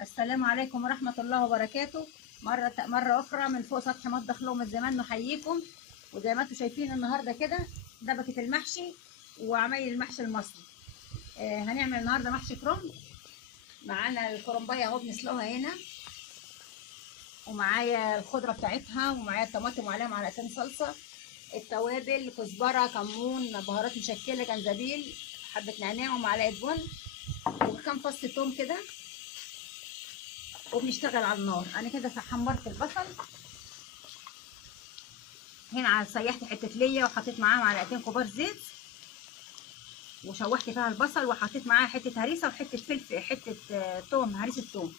السلام عليكم ورحمة الله وبركاته. مرة أخرى من فوق سطح مطبخ لقمة زمان نحييكم. وزي ما انتم شايفين النهاردة كده دبكة المحشي وعمايل المحشي المصري. هنعمل النهاردة محشي كرنب. معانا الكرنباية اهو بنسلقها هنا، ومعايا الخضرة بتاعتها، ومعايا الطماطم وعليها معلقتين صلصة، التوابل كزبرة كمون بهارات مشكلة جنزبيل حبة نعناع ومعلقة بن وكام فص توم كده، وبنشتغل على النار. انا كده حمرت البصل هنا، سيحت حته ليا وحطيت معاها معلقتين كبار زيت، وشوحت فيها البصل وحطيت معاها حته هريسه وحته فلفل، حته توم، هريسه توم.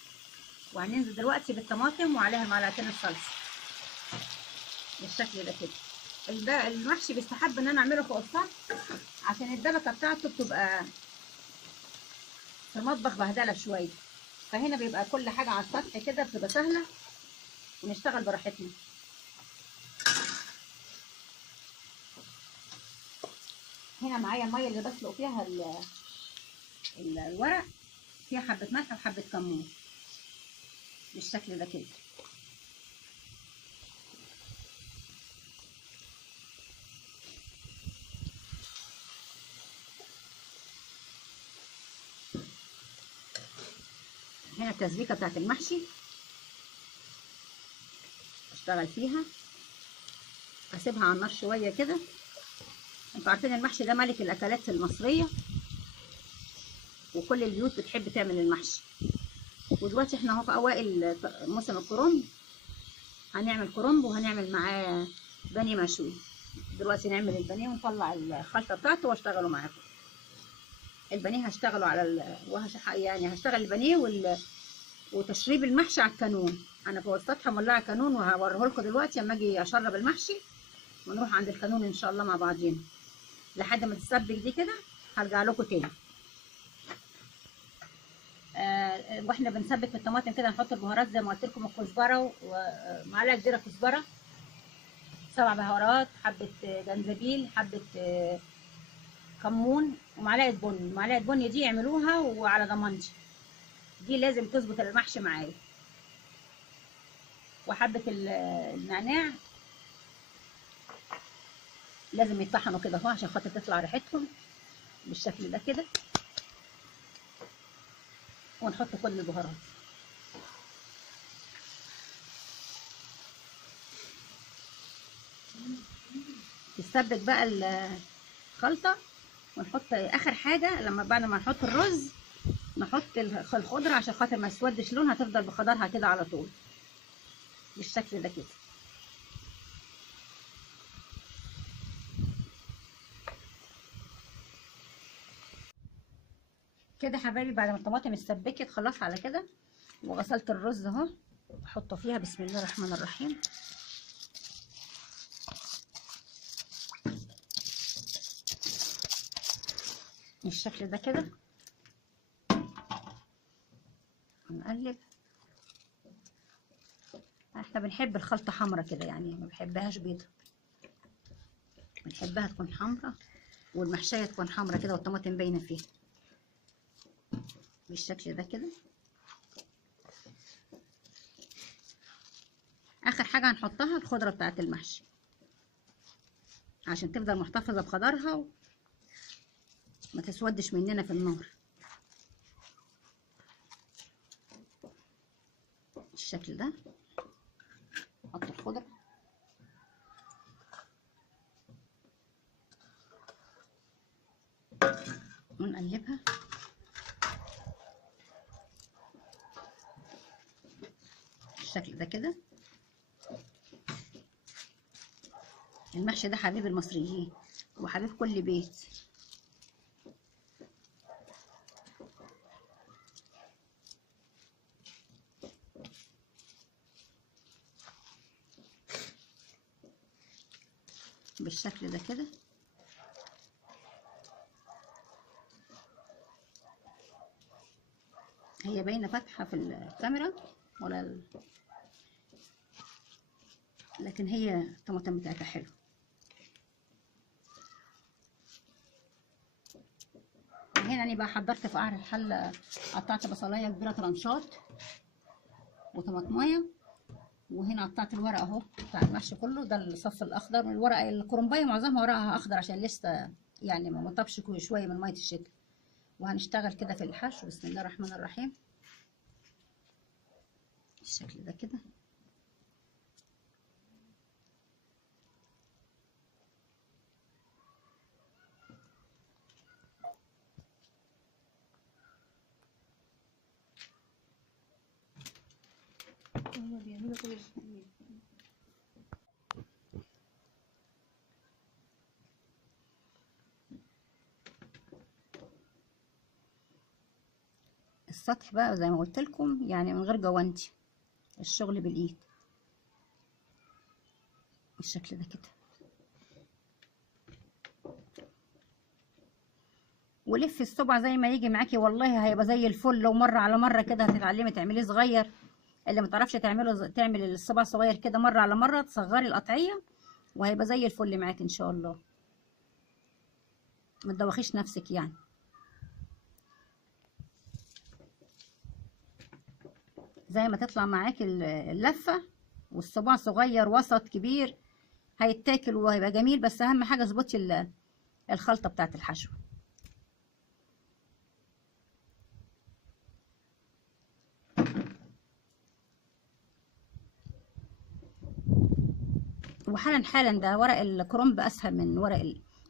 وهننزل دلوقتي بالطماطم وعليها معلقتين الصلصه بالشكل ده كده. المحشي بيستحب ان انا اعمله فوق السطح عشان الدبكه بتاعته بتبقى في المطبخ بهدله شويه، فهنا بيبقى كل حاجه على السطح كده بتبقى سهله ونشتغل براحتنا. هنا معايا الميه اللي بسلق فيها الورق، فيها حبه ملح وحبه كمون بالشكل ده كده. هنا التسبيكه بتاعت المحشي اشتغل فيها، اسيبها على النار شويه كده. انتوا عارفين المحشي ده ملك الاكلات المصريه، وكل البيوت بتحب تعمل المحشي. ودلوقتي احنا اهو في اوائل موسم الكرنب، هنعمل كرنب وهنعمل معاه بانيه مشوي. دلوقتي نعمل البانيه ونطلع الخلطه بتاعته واشتغله معاكم. البانيه هشتغله على يعني هشتغل البانيه وتشريب المحشي على الكانون. انا فوق السطح مولعه كانون وهوريه لكم دلوقتي اما اجي اشرب المحشي، ونروح عند الكانون ان شاء الله مع بعضينا لحد ما تتسبك دي كده. هرجع لكم تاني. واحنا بنسبك في الطماطم كده نحط البهارات زي ما قلت لكم، الكزبره ومعلقه كبيره كزبره، 7 بهارات، حبه جنزبيل، حبه كمون، ومعلقه بن. معلقه بن دي اعملوها وعلى ضمانتي، دي لازم تظبط المحشي معايا. وحبه النعناع لازم يطحنوا كده اهو عشان خاطر تطلع ريحتهم بالشكل ده كده. ونحط كل البهارات. تتسبك بقى الخلطه، ونحط اخر حاجه لما بعد ما نحط الرز نحط الخضره عشان خاطر ما يسودش لونها، تفضل بخضرها كده على طول بالشكل ده كده. كده حبايبي بعد ما الطماطم اتسبكت خلاص على كده، وغسلت الرز اهو، احطه فيها بسم الله الرحمن الرحيم. بالشكل ده كده نقلب. احنا بنحب الخلطه حمرا كده، يعني ما بنحبهاش بيضه، بنحبها تكون حمرا والمحشيه تكون حمرا كده والطماطم باينه فيها بالشكل ده كده. اخر حاجه هنحطها الخضره بتاعت المحشي عشان تفضل محتفظه بخضرها وما تسودش مننا في النار بالشكل ده. نحط الخضره ونقلبها بالشكل ده كده. المحشي ده حبيب المصريين وحبيب كل بيت. بالشكل ده كده. هي باينه فاتحه في الكاميرا ولا لكن هي الطماطم بتاعتها حلوه. هنا انا بقى حضرت في قعر الحله، قطعت بصلايه كبيره طرنشات وطماطمايه، وهنا قطعت الورق اهو بتاع المحشي كله. ده الصف الاخضر، الورق الكرنبايه معظمها ورقها اخضر عشان لسه يعني ما طابش شويه من ميه الشتاء. وهنشتغل كده في الحشو. بسم الله الرحمن الرحيم. بالشكل ده كده. السطح بقى زي ما قلت لكم يعني من غير جوانتي، الشغل بالايد بالشكل ده كده. ولفي الصبع زي ما يجي معاكي، والله هيبقى زي الفل. لو مره على مره كده هتتعلمي تعمليه صغير. اللي ما تعرفش تعمله تعمل الصبع صغير كده مره على مره، تصغري القطعيه وهيبقى زي الفل معاكي ان شاء الله. ما تدوخيش نفسك يعني. زي ما تطلع معاكي اللفه والصباع صغير وسط كبير هيتاكل وهيبقى جميل. بس اهم حاجه اظبطي الخلطه بتاعت الحشو. وحالا ده ورق الكرنب اسهل من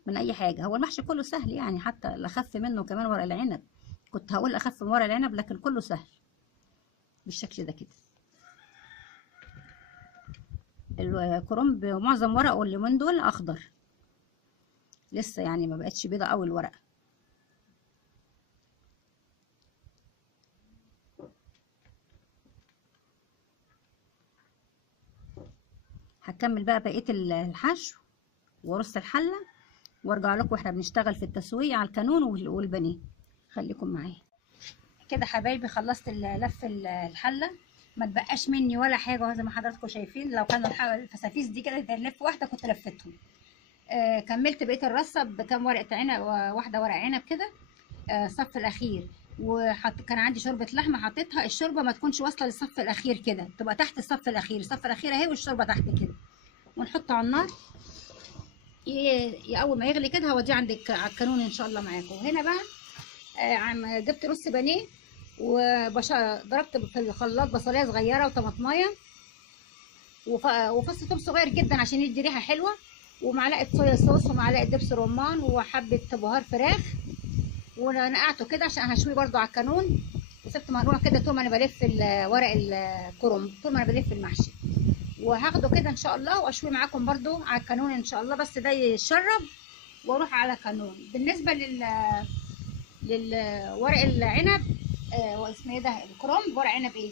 من اي حاجه. هو المحشي كله سهل يعني، حتى الاخف منه كمان ورق العنب. كنت هقول اخف من ورق العنب لكن كله سهل بالشكل ده كده. الكرنب معظم ورقه اليومين دول اخضر لسه، يعني ما بقتش بيضه قوي الورقه. هكمل بقى بقيه الحشو ورص الحله وارجع لكم واحنا بنشتغل في التسويه على الكانون والبانيه. خليكم معايا كده حبايبي. خلصت لف الحله، ما تبقاش مني ولا حاجه زي ما حضراتكم شايفين. لو كانوا الفسافيس دي كده تلف واحده كنت لفتهم. كملت بقيه الرصه بكام ورقه عنب، واحده ورق عنب كده. الصف الاخير كان عندي شوربه لحمه حطيتها. الشوربه ما تكونش واصله للصف الاخير كده، تبقى تحت الصف الاخير. الصف الاخير اهي والشوربه تحت كده. ونحطه على النار اول ما يغلي كده هوديه عندك على الكانون ان شاء الله معاكم. وهنا بقى جبت نص بانيه وضربت في الخلاط بصلايه صغيره وطماطمايه وفص ثوم صغير جدا عشان يدي ريحه حلوه، ومعلقه صويا صوص ومعلقه دبس رمان وحبه بهار فراخ. ونقعته كده عشان هشويه برده على الكانون. وسبت مقلومه كده طول ما انا بلف ورق الكرنب، طول ما انا بلف المحشي. وهاخده كده ان شاء الله واشويه معاكم برده على الكانون ان شاء الله. بس ده يتشرب واروح على كانون. بالنسبه للورق العنب واسمه ايه ده الكرنب، ورق عنب ايه.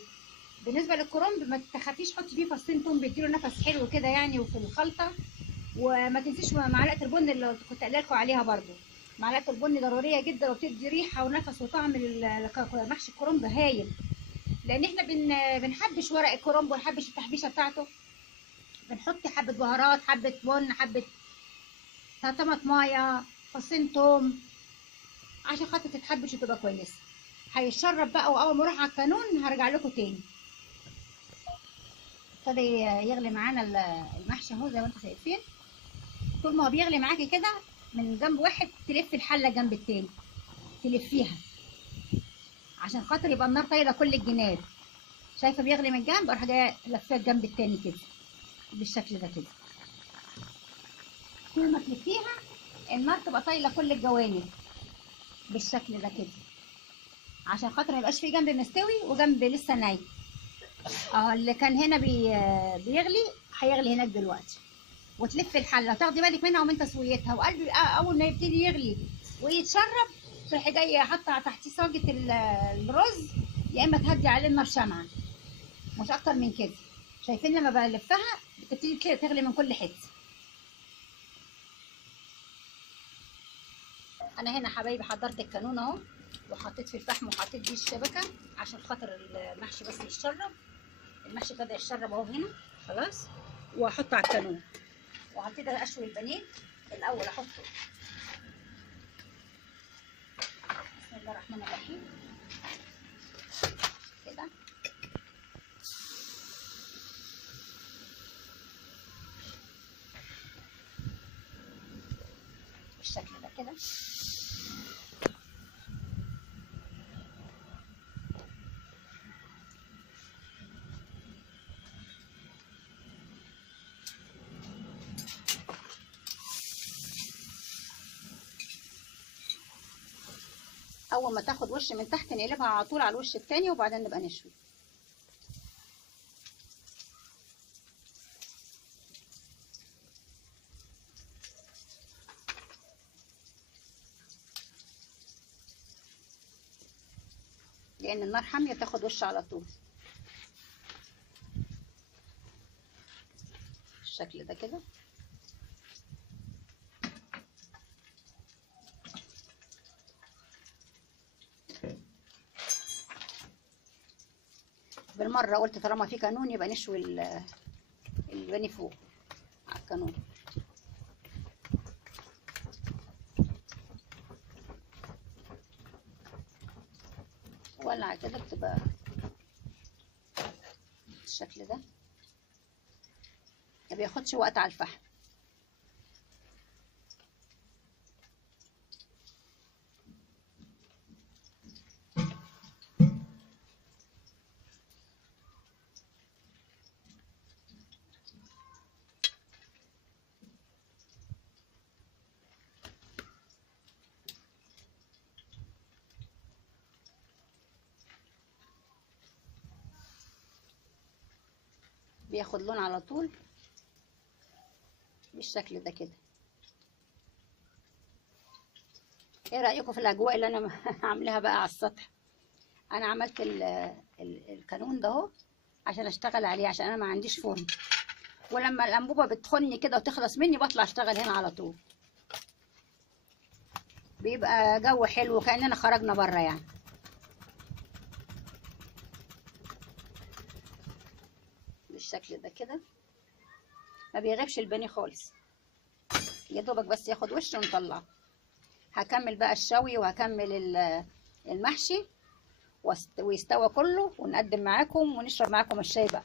بالنسبه للكرنب ما تخافيش، حطي فيه فصين توم بيديله نفس حلو كده يعني وفي الخلطه. وما تنسيش معلقه البن اللي كنت قايله لكم عليها برده. معلقه البن ضروريه جدا وبتدي ريحه ونفس وطعم محشي الكرنب هايل. لان احنا بنحبش ورق الكرنب ونحبش التحبيشه بتاعته. بنحط حبه بهارات، حبه بن، حبه طماطمايه، فصين توم عشان خاطر تتحبش وتبقى كويسه. هيتشرب بقى. واول ما اروح على الكانون هرجع لكم تاني. ابتدى يغلي معانا المحشي اهو زي ما انتم شايفين. طول ما هو بيغلي معاكي كده من جنب واحد تلف الحله جنب التاني، تلفيها عشان خاطر يبقى النار طايله كل الجناب. شايفه بيغلي من جنب اروح جايه لفيها الجنب التاني كده بالشكل ده كده. كل ما تلفيها النار تبقى طايله كل الجوانب بالشكل ده كده عشان خاطر ما يبقاش في جنب مستوي وجنب لسه ناي. اهو اللي كان هنا بيغلي هيغلي هناك دلوقتي. وتلف الحله وتاخدي بالك منها ومن تسويتها. وقلبي اول ما يبتدي يغلي ويتشرب تروحي جايه حاطه تحتيه صاجه الرز، يا اما تهدي عليه النار شمعه مش اكتر من كده. شايفين لما بلفها بتبتدي كده تغلي من كل حته. انا هنا حبايبي حضرت الكانون اهو وحطيت في الفحم وحطيت دي الشبكه عشان خاطر المحشي بس يتشرب. المحشي ابتدى يتشرب اهو هنا خلاص. واحطه على الكانون وهبتدي اشوي البانيه. الاول احطه الله الرحمن الرحيم كده. بالشكل ده كده. اول ما تاخد وش من تحت نقلبها على طول على الوش التاني وبعدين نبقى نشوي. لان النار حاميه تاخد وش على طول. بالشكل ده كده. بالمره قلت طالما في كانون يبقى نشوي البانيه فوق على الكانون. ولع كده بتبقى بالشكل ده، ما بياخدش وقت على الفحم. بياخد لون على طول بالشكل ده كده. ايه رأيكم في الاجواء اللي انا عاملاها بقى على السطح؟ انا عملت الكانون ده اهو عشان اشتغل عليه، عشان انا ما عنديش فرن، ولما الانبوبه بتخني كده وتخلص مني بطلع اشتغل هنا على طول. بيبقى جو حلو كأننا خرجنا بره يعني. بالشكل ده كده ما بيغيبش البانيه خالص، يا دوبك بس ياخد وش ونطلعه. هكمل بقى الشوي وهكمل المحشي ويستوى كله ونقدم معاكم ونشرب معاكم الشاي بقى.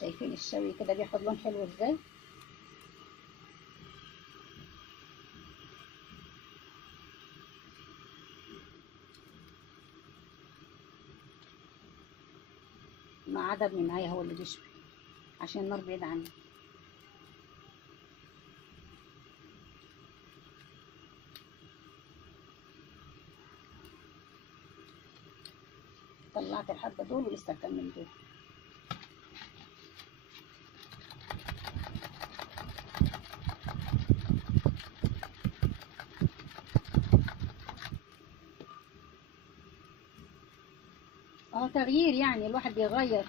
شايفين الشوي كده بياخد لون حلو ازاي؟ ما عدا ابني معايا هو اللي بيشوي عشان النار بعيد عني. طلعت الحبه دول ولسه هكمل دول. اه تغيير يعني، الواحد يغير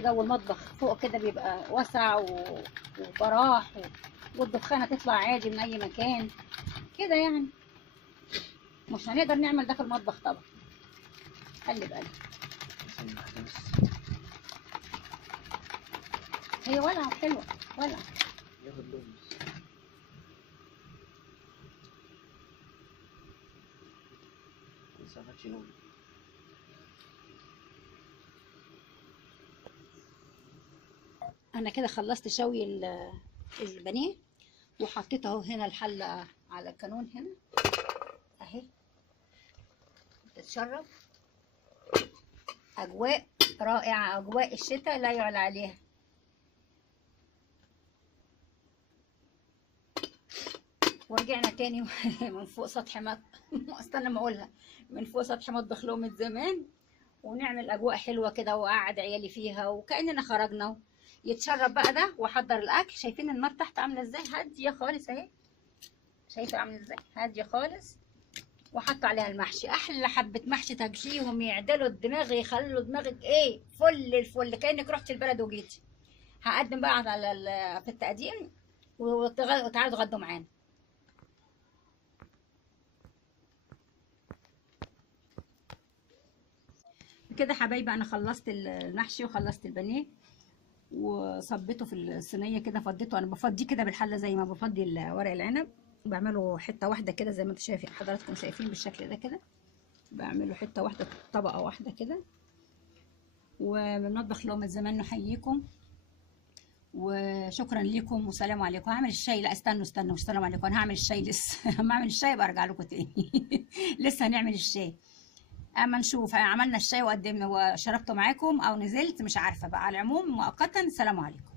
جو المطبخ فوق كده بيبقى واسع وبراح والدخانه تطلع عادي من اي مكان كده يعني. مش هنقدر نعمل ده في المطبخ طبعا. قلب هي ولعت حلوه ولعت. ياخد لون لسه مخدش لون. انا كده خلصت شوي البانيه وحطيت اهو هنا الحله على الكانون هنا اهي تتشرب. اجواء رائعه، اجواء الشتاء لا يعلى عليها. ورجعنا تاني من فوق سطح استنى ما اقولها، من فوق سطح مطبخ لقمة زمان، ونعمل اجواء حلوه كده وقعد عيالي فيها وكاننا خرجنا. يتشرب بقى ده واحضر الاكل. شايفين النار تحت عامله ازاي؟ هاديه خالص اهي. شايفه عامله ازاي؟ هاديه خالص. وحط عليها المحشي، احلى حبه محشي تاكليهم يعدلوا الدماغ، يخلوا دماغك ايه فل الفل كانك رحت البلد وجيتي. هقدم بقى على في التقديم وتعالوا اتغدوا معانا. كده حبايبي انا خلصت المحشي وخلصت البانيه وصبيته في الصينيه كده، فضيته. انا بفضيه كده بالحله زي ما بفضي ورق العنب، بعمله حته واحده كده زي ما انتم شايفين، حضراتكم شايفين بالشكل ده كده، بعمله حته واحده، طبقه واحده كده. ومن مطبخ لقمة زمان نحييكم وشكرا لكم وسلام عليكم. هعمل الشاي، لا استنوا مش سلام عليكم، انا هعمل الشاي لسه. اما اعمل الشاي برجع لكم تاني. لسه هنعمل الشاي، اما نشوف عملنا الشاي وقدمنا وشربته معاكم او نزلت مش عارفه بقى. على العموم مؤقتا سلام عليكم.